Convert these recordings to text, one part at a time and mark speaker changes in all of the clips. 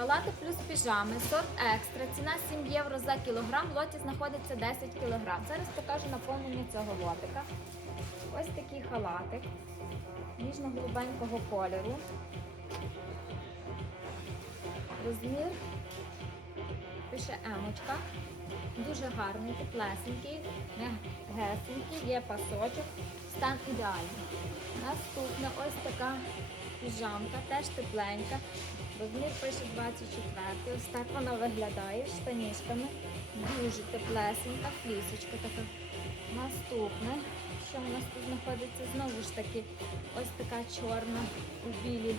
Speaker 1: халати плюс піжами, сорт екстра. Ціна 7 євро за кілограм. В лоті знаходиться 10 кілограм. Зараз покажу наповнення цього лотика. Ось такий халатик ніжно-голубенького кольору. Розмір пише емочка. Дуже гарний, теплесенький, гесенький, є пасочок, стан ідеальний. Наступна ось така піжамка, теж тепленька. Розмір пише 24. Ось так вона виглядає з штанішками. Дуже теплесенька, флісочка така. Наступне, що в нас тут знаходиться, знову ж таки, ось така чорна у білі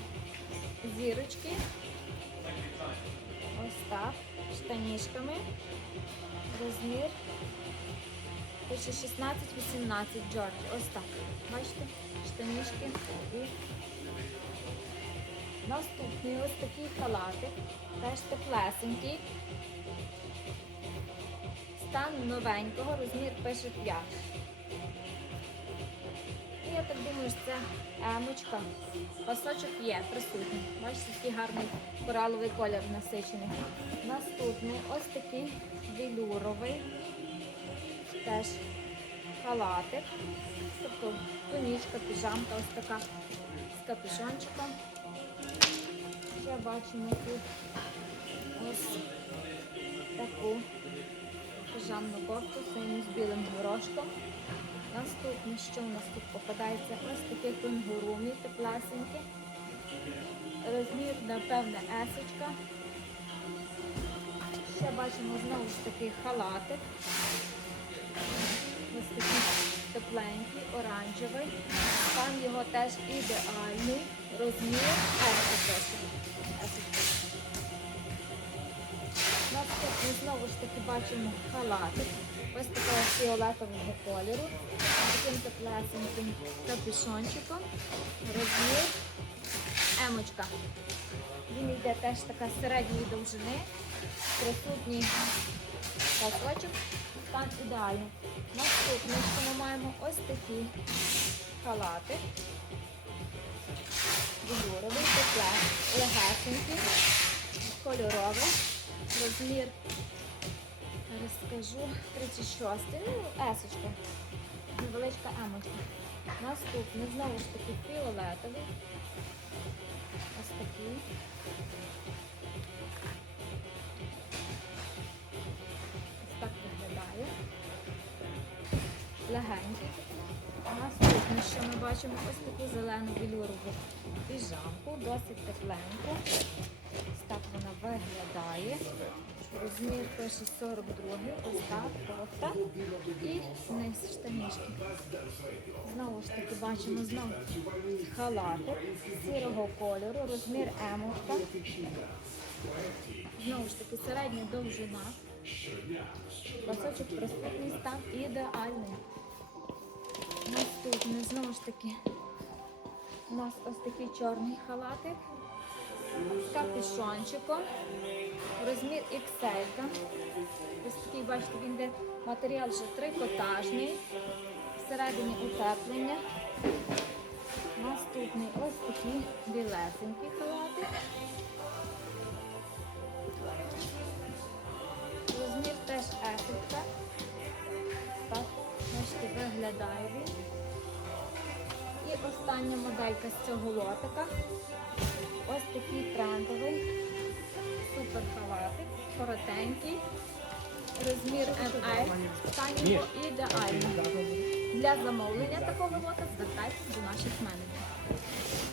Speaker 1: зірочки. Ось так, штанішками. Розмір пише 16-18 Джордж. Ось так. Бачите? Штанішки і наступний ось такий халатик. Теж теплесенький. Стан новенького, розмір пише 5. І я так думаю, що це емочка. Пасочок є присутній. Бачите, такий гарний кораловий колір насичений. Наступний ось такий велюровий. Теж халатик. Тобто тунічка, піжамка, ось така з капюшончиком. Ще бачимо тут ось таку піжамну кофту синю з білим горошком. Наступне, що у нас тут попадається, ось таке кенгурумі теплесеньке. Розмір, напевне, есочка. Ще бачимо знову ж таки халатик. Ось такий тепленький, оранжевий. Там його теж ідеальний розмір есочка. Наступний знову ж таки бачимо халатик. Ось такого фіолетового кольору. Таким теплесеньким капюшончиком. Розмір емочка. Він йде теж така середньої довжини. Присутній пасочок. Стан ідеальний. Наступне, маємо ось такі халати. Велюровий, тепле, легесенький, кольоровий. Розмір Зараз скажу 36. Ну, есочка. Невеличка емочка. Наступний, знову ж таки, фіолетовий. Ось такий. Легенький. Наступне, що ми бачимо, ось таку зелену білюрову піжамку, досить тепленьку. Ось так вона виглядає. Розмір пише 42, ось так, кофта і низ штанішки. Знову ж таки бачимо знову халатик сірого кольору, розмір емовка. Знову ж таки середня довжина. Пасочок присутній стан ідеальний. Наступне, знову ж таки, у нас ось такий чорний халатик з капюшончиком. Розмір XL. Ось такий, бачите, він де матеріал вже трикотажний. Всередині утеплення. Наступний ось такий білесенький халатик. Розмір теж ефекта. Так, бачите, виглядає він. І остання моделька з цього лотика. Ось такий трендовий супер халатик, коротенький, розмір ML, стан його ідеальний. Для замовлення такого лота звертайтеся до наших менеджерів.